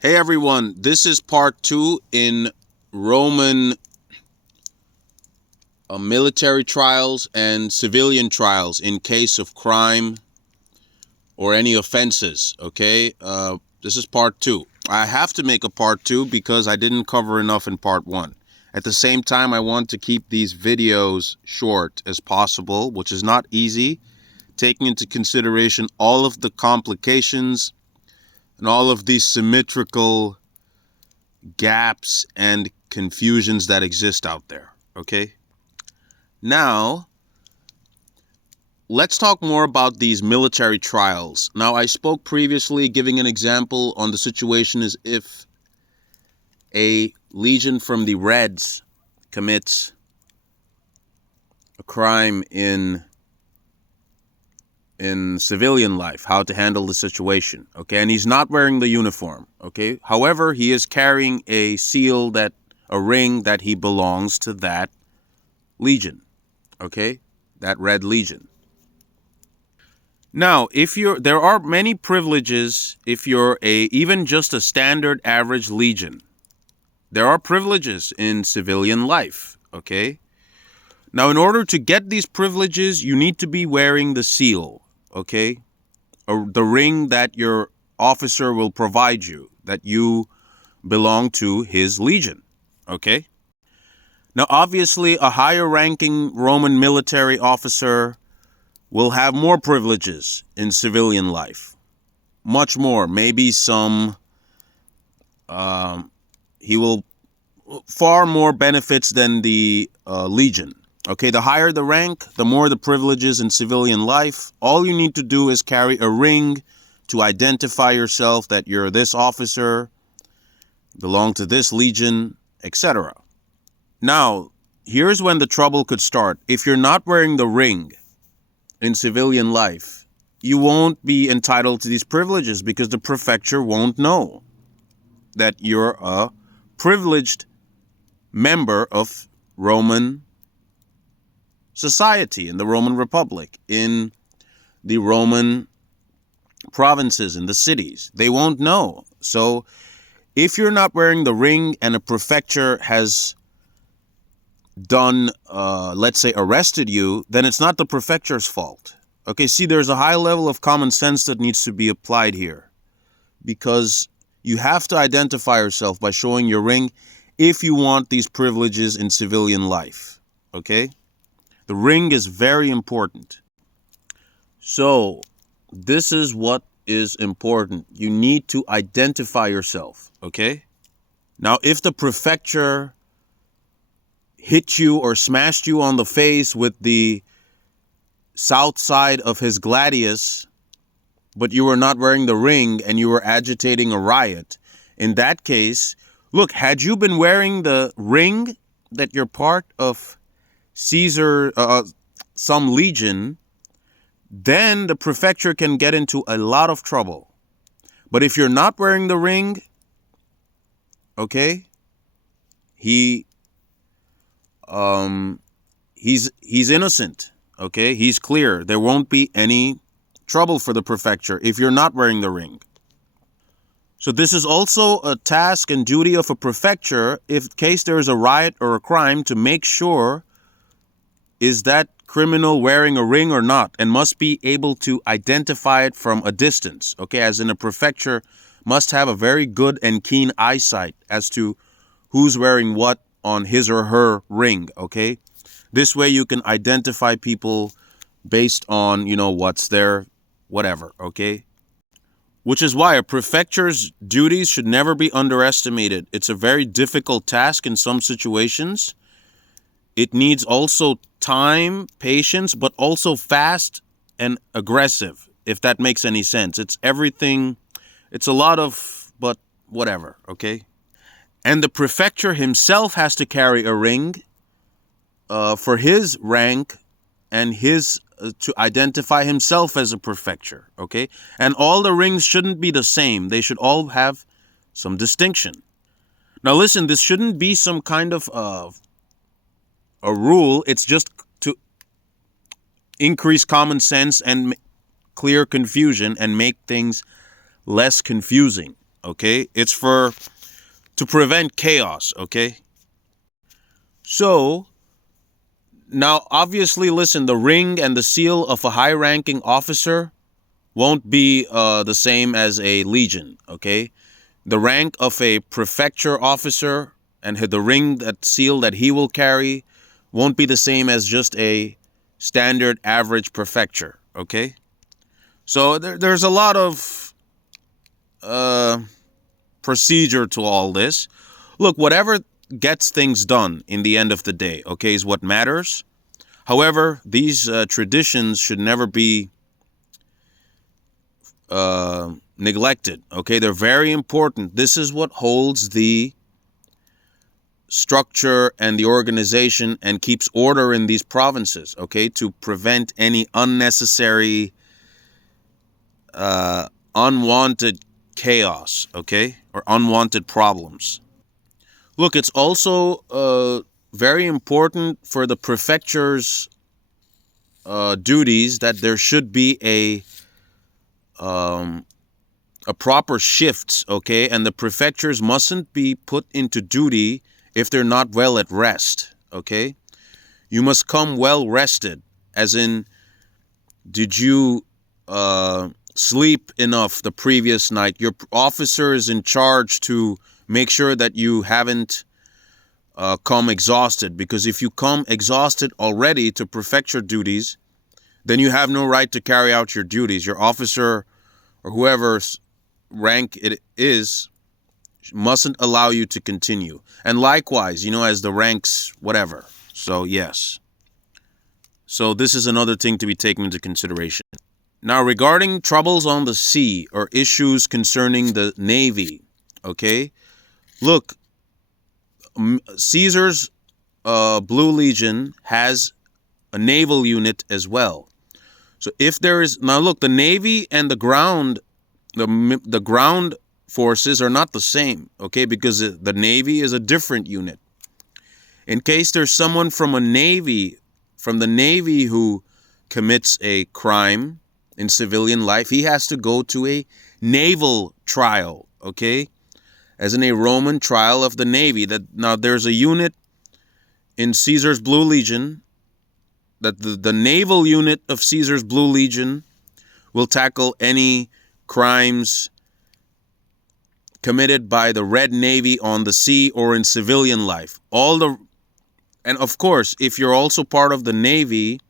Hey everyone, this is part 2 in Roman military trials and civilian trials in case of crime or any offenses, okay? This is part 2. I have to make a part 2 because I didn't cover enough in part 1. At the same time, I want to keep these videos short as possible, which is not easy, taking into consideration all of the complications and all of these symmetrical gaps and confusions that exist out there, okay? Now, let's talk more about these military trials. Now, I spoke previously giving an example on the situation as if a legion from the Reds commits a crime in civilian life, how to handle the situation, okay? And he's not wearing the uniform, okay? However, he is carrying a ring that he belongs to that legion, okay? That Red Legion. Now, there are many privileges if you're even just a standard average legion. There are privileges in civilian life, okay? Now, in order to get these privileges, you need to be wearing the seal, okay? Or the ring that your officer will provide you, that you belong to his legion, okay? Now, obviously, a higher ranking Roman military officer will have more privileges in civilian life. Much more. Maybe he will far more benefits than the legion. Okay, the higher the rank, the more the privileges in civilian life. All you need to do is carry a ring to identify yourself that you're this officer, belong to this legion, etc. Now, here's when the trouble could start. If you're not wearing the ring in civilian life, you won't be entitled to these privileges because the prefecture won't know that you're a privileged member of Roman society in the Roman Republic, in the Roman provinces, in the cities. They won't know. So if you're not wearing the ring and a prefecture has let's say arrested you, then it's not the prefecture's fault. Okay, see, there's a high level of common sense that needs to be applied here because you have to identify yourself by showing your ring if you want these privileges in civilian life, okay? The ring is very important. So, this is what is important. You need to identify yourself, okay? Now, if the prefecture hit you or smashed you on the face with the south side of his gladius, but you were not wearing the ring and you were agitating a riot, in that case, look, had you been wearing the ring that you're part of Caesar, some legion, then the prefecture can get into a lot of trouble. But if you're not wearing the ring, okay, he's innocent, okay? He's clear. There won't be any trouble for the prefecture if you're not wearing the ring. So this is also a task and duty of a prefecture if in case there is a riot or a crime to make sure is that criminal wearing a ring or not, and must be able to identify it from a distance, okay? As in a prefecture must have a very good and keen eyesight as to who's wearing what on his or her ring, okay? This way you can identify people based on, what's their whatever, okay? Which is why a prefecture's duties should never be underestimated. It's a very difficult task in some situations. It needs also time, patience, but also fast and aggressive, if that makes any sense. It's everything. It's a lot of, but whatever, okay? And the prefecture himself has to carry a ring for his rank and his to identify himself as a prefecture, okay? And all the rings shouldn't be the same. They should all have some distinction. Now listen, this shouldn't be some kind of a rule. It's just to increase common sense and clear confusion and make things less confusing, okay? It's to prevent chaos, okay? So, now obviously, listen, the ring and the seal of a high-ranking officer won't be the same as a legion, okay? The rank of a prefecture officer and the ring, that seal that he will carry, won't be the same as just a standard average prefecture, okay? So there's a lot of procedure to all this. Look, whatever gets things done in the end of the day, okay, is what matters. However, these traditions should never be neglected, okay? They're very important. This is what holds the structure and the organization and keeps order in these provinces, okay, to prevent any unnecessary, unwanted chaos, okay, or unwanted problems. Look, it's also very important for the prefecture's duties that there should be a proper shift, okay, and the prefectures mustn't be put into duty if they're not well at rest, okay? You must come well rested, as in, did you sleep enough the previous night? Your officer is in charge to make sure that you haven't come exhausted, because if you come exhausted already to prefecture duties, then you have no right to carry out your duties. Your officer or whoever's rank it is mustn't allow you to continue. And likewise, as the ranks, whatever. So, yes. So this is another thing to be taken into consideration. Now, regarding troubles on the sea or issues concerning the Navy, okay? Look, Caesar's Blue Legion has a naval unit as well. So if there is, now look, the Navy and the ground forces are not the same, okay? Because the Navy is a different unit. In case there's someone from the Navy who commits a crime in civilian life, he has to go to a naval trial, okay? As in a Roman trial of the Navy. Now there's a unit in Caesar's Blue Legion that the naval unit of Caesar's Blue Legion will tackle any crimes committed by the Red Navy on the sea or in civilian life. And of course, if you're also part of the Navy,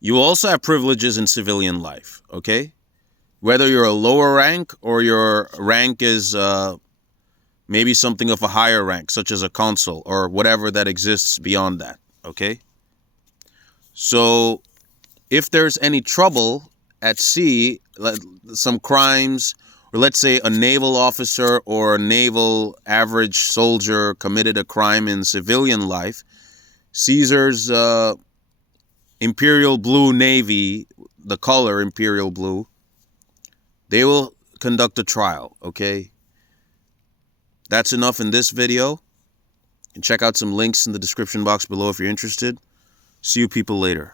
you also have privileges in civilian life, okay? Whether you're a lower rank or your rank is maybe something of a higher rank, such as a consul or whatever that exists beyond that, okay? So if there's any trouble at sea, some crimes, or let's say a naval officer or a naval average soldier committed a crime in civilian life, Caesar's Imperial Blue Navy, the color Imperial Blue, they will conduct a trial, okay? That's enough in this video. And check out some links in the description box below if you're interested. See you people later.